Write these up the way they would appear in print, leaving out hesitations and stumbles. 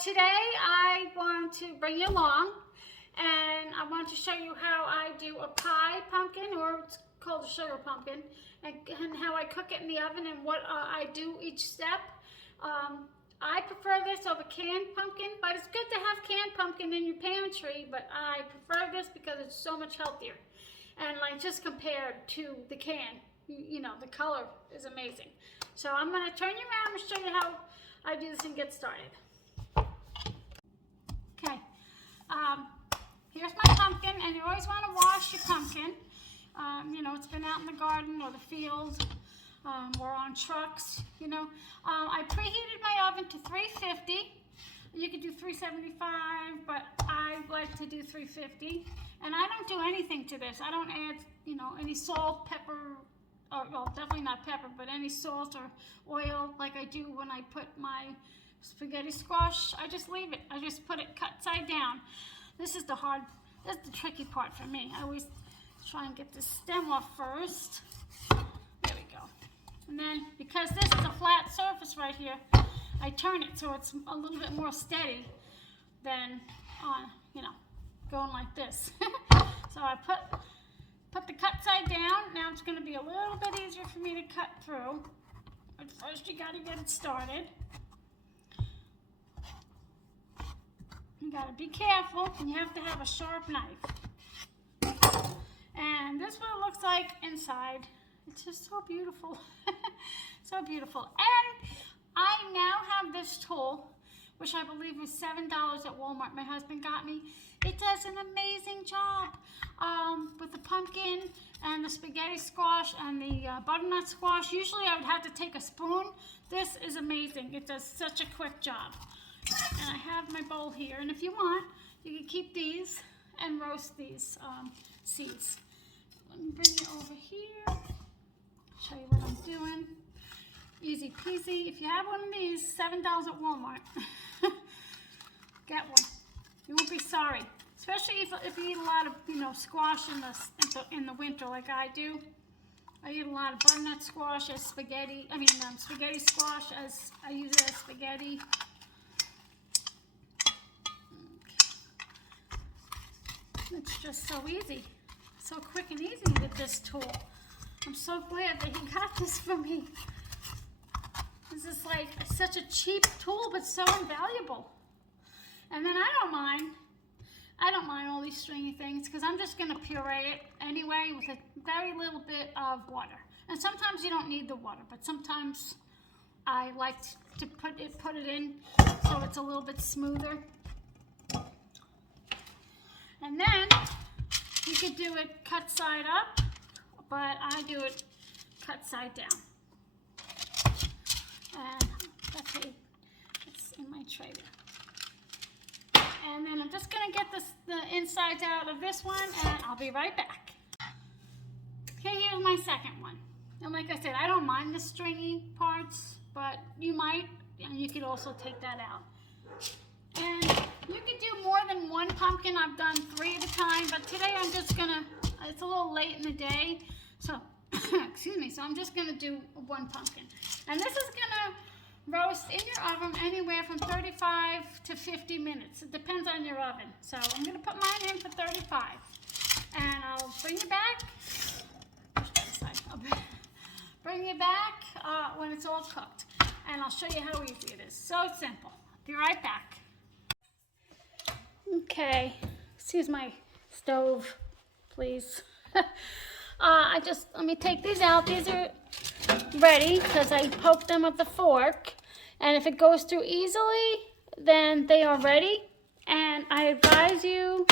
today I want to bring you along, and I want to show you how I do a pie pumpkin, or it's called a sugar pumpkin, and how I cook it in the oven and what I do each step. I prefer this over canned pumpkin, but it's good to have canned pumpkin in your pantry, but I prefer this because it's so much healthier. And like just compared to the can, you know, the color is amazing. So I'm going to turn you around and show you how I do this and get started. Okay, here's my pumpkin, and you always want to wash your pumpkin. You know, it's been out in the garden or the field, or on trucks, you know. I preheated my oven to 350. You could do 375, but I like to do 350. And I don't do anything to this. I don't add, you know, any salt, pepper, or, well, definitely not pepper, but any salt or oil like I do when I put my spaghetti squash. I just leave it. I just put it cut side down. This is the tricky part for me. I always try and get the stem off first. There we go. And then, because this is a flat surface right here, I turn it so it's a little bit more steady than on, you know, going like this. So I put the cut side down. Now it's going to be a little bit easier for me to cut through. But first you got to get it started. You got to be careful, and you have to have a sharp knife. And this is what it looks like inside. It's just so beautiful. So beautiful. And I now have this tool, which I believe was $7 at Walmart. My husband got me. It does an amazing job with the pumpkin and the spaghetti squash and the butternut squash. Usually I would have to take a spoon. This is amazing. It does such a quick job. And I have my bowl here. And if you want, you can keep these and roast these seeds. Let me bring you over here. Show you what I'm doing. Easy peasy. If you have one of these, $7 at Walmart. Get one. You won't be sorry. Especially if you eat a lot of, you know, squash in the winter like I do. I eat a lot of butternut squash as spaghetti. Spaghetti squash as I use it as spaghetti. It's just so easy. So quick and easy with this tool. I'm so glad that he got this for me. This is like such a cheap tool, but so invaluable. And then I don't mind all these stringy things, because I'm just going to puree it anyway with a very little bit of water. And sometimes you don't need the water, but sometimes I like to put it in so it's a little bit smoother. And then you could do it cut side up, but I do it cut side down. And that's it. It's in my tray there. And then I'm just going to get the insides out of this one, and I'll be right back. Okay, here's my second one. And like I said, I don't mind the stringy parts, but you might, and you could also take that out. And you could do more than one pumpkin. I've done 3 at a time, but today I'm just gonna, it's a little late in the day, so, excuse me, so I'm just gonna do one pumpkin. And this is gonna roast in your oven anywhere from 35 to 50 minutes. It depends on your oven. So I'm gonna put mine in for 35. And I'll bring you back, bring you back when it's all cooked. And I'll show you how easy it is. So simple. Be right back. Okay, excuse my stove, please. Let me take these out. These are ready because I poked them with the fork. And if it goes through easily, then they are ready. And I advise you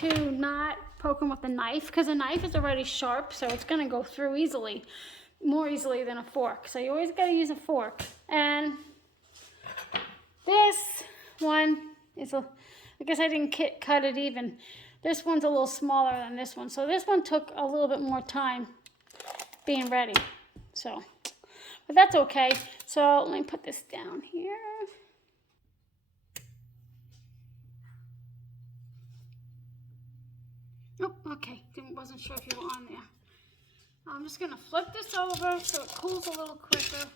to not poke them with a knife, because a knife is already sharp, so it's going to go through easily, more easily than a fork. So you always got to use a fork. And this one is I guess I didn't cut it even. This one's a little smaller than this one. So this one took a little bit more time being ready. So, but that's okay. So let me put this down here. Oh, okay. Wasn't sure if you were on there. I'm just going to flip this over so it cools a little quicker.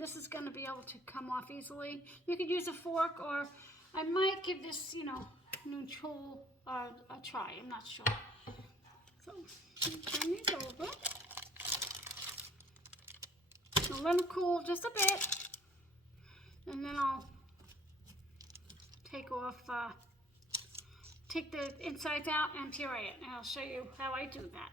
this is going to be able to come off easily. You could use a fork, or I might give this, you know, neutral a try. I'm not sure. So turn these over. I'll let them cool just a bit, and then I'll take off, take the insides out and puree it, and I'll show you how I do that.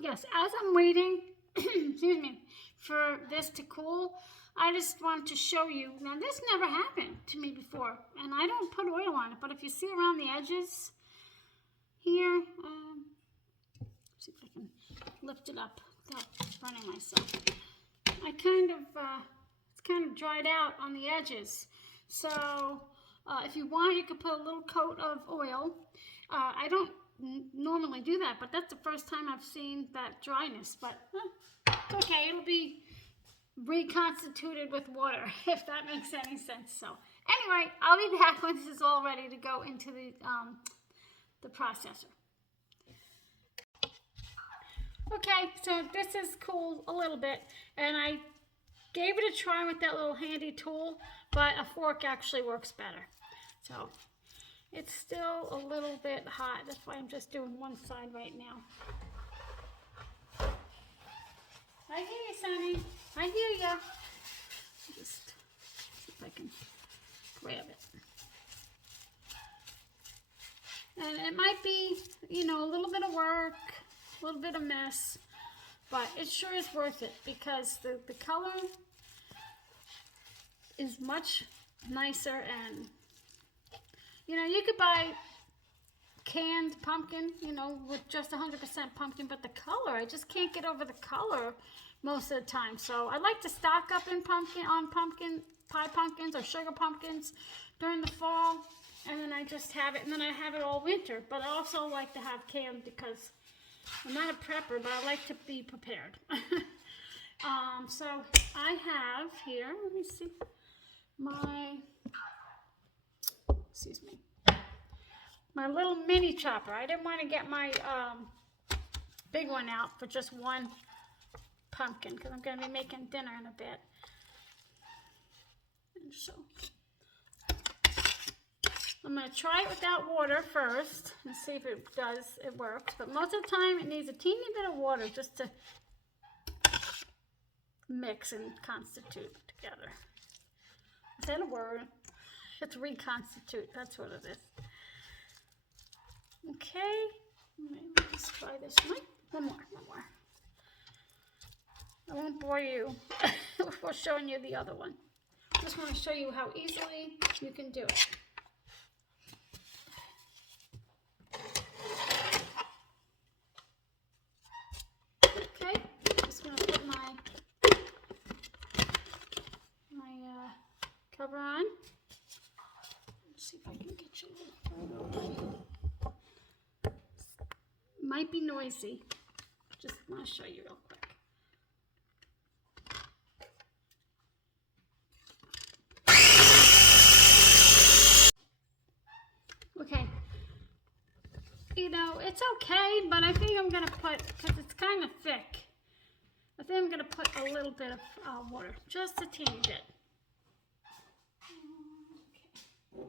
Yes, as I'm waiting, excuse me, for this to cool, I just wanted to show you. Now, this never happened to me before, and I don't put oil on it, but if you see around the edges here, see if I can lift it up without burning myself. It's kind of dried out on the edges. So, if you want, you could put a little coat of oil. I don't normally do that, but that's the first time I've seen that dryness. But it's okay, it'll be reconstituted with water, if that makes any sense. So anyway, I'll be back when this is all ready to go into the processor. Okay, so this is cool a little bit, and I gave it a try with that little handy tool, but a fork actually works better. So it's still a little bit hot. That's why I'm just doing one side right now. I hear you, Sonny. I hear ya. Just see if I can grab it. And it might be, you know, a little bit of work, a little bit of mess, but it sure is worth it, because the color is much nicer. And you know, you could buy canned pumpkin, you know, with just 100% pumpkin, but the color, I just can't get over the color most of the time. So I like to stock up in pumpkin pie pumpkins or sugar pumpkins during the fall, and then I just have it, and then I have it all winter. But I also like to have canned because I'm not a prepper, but I like to be prepared. So I have here, let me see, my little mini chopper. I didn't want to get my big one out for just one pumpkin, because I'm going to be making dinner in a bit. And so I'm going to try it without water first and see if it works. But most of the time it needs a teeny bit of water just to mix and constitute together. Is that a word? It's reconstitute, that's what it is. Okay, let's try this one. One more. I won't bore you before showing you the other one. I just want to show you how easily you can do it. Okay, just going to put my cover on. Let's see if I can get you a little further away. Might be noisy. Just want to show you real quick. Okay. You know, it's okay, but I think I'm going to put, because it's kind of thick, I think I'm going to put a little bit of water, just a teeny bit. Okay.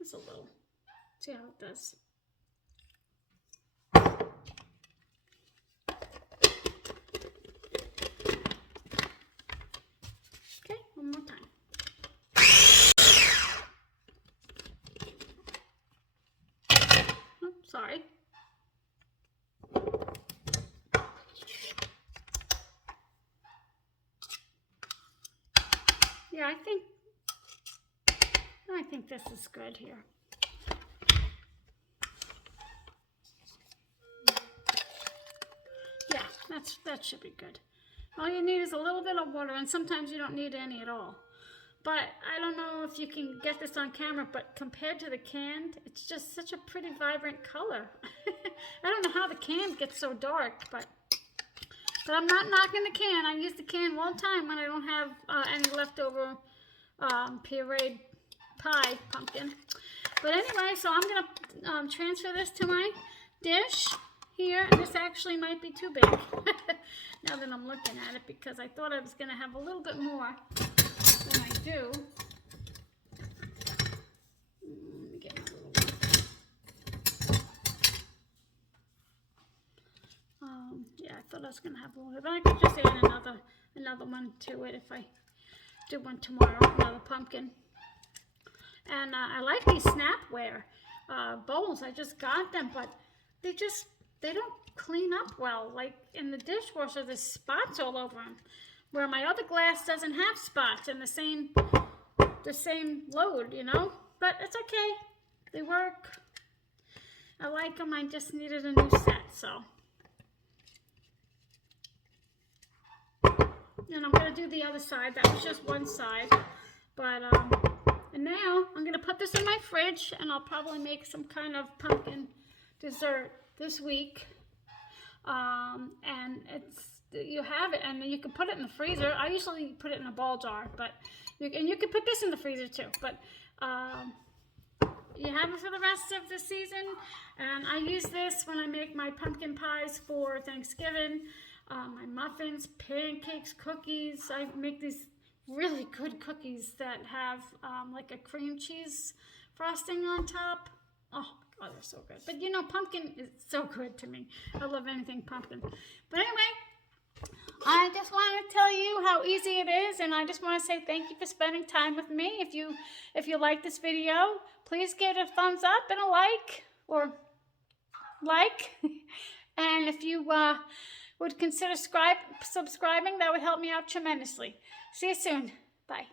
Just a little. See how it does. Okay, one more time. Oh, sorry. Yeah, I think this is good here. Yeah, that should be good. All you need is a little bit of water, and sometimes you don't need any at all. But I don't know if you can get this on camera, but compared to the canned, it's just such a pretty vibrant color. I don't know how the canned gets so dark, but I'm not knocking the can. I use the can all the time when I don't have any leftover pureed pie pumpkin. But anyway, so I'm going to transfer this to my dish. here, and this actually might be too big now that I'm looking at it, because I thought I was going to have a little bit more than I do. Let me get my little one. Yeah, I thought I was going to have a little bit, but I could just add another one to it if I do one tomorrow, another pumpkin. And I like these Snapware bowls. I just got them, but they don't clean up well. Like in the dishwasher, there's spots all over them, where my other glass doesn't have spots in the same load, you know. But it's okay. They work. I like them. I just needed a new set, so. And I'm gonna do the other side. That was just one side, but and now I'm gonna put this in my fridge, and I'll probably make some kind of pumpkin dessert this week. And you have it, and you can put it in the freezer. I usually put it in a ball jar, but you can put this in the freezer too. But you have it for the rest of the season. And I use this when I make my pumpkin pies for Thanksgiving, my muffins, pancakes, cookies. I make these really good cookies that have like a cream cheese frosting on top. Oh my God, they're so good. But you know, pumpkin is so good to me. I love anything pumpkin. But anyway, I just want to tell you how easy it is, and I just want to say thank you for spending time with me. If you like this video, please give it a thumbs up and a like. And if you would consider subscribing, that would help me out tremendously. See you soon. Bye.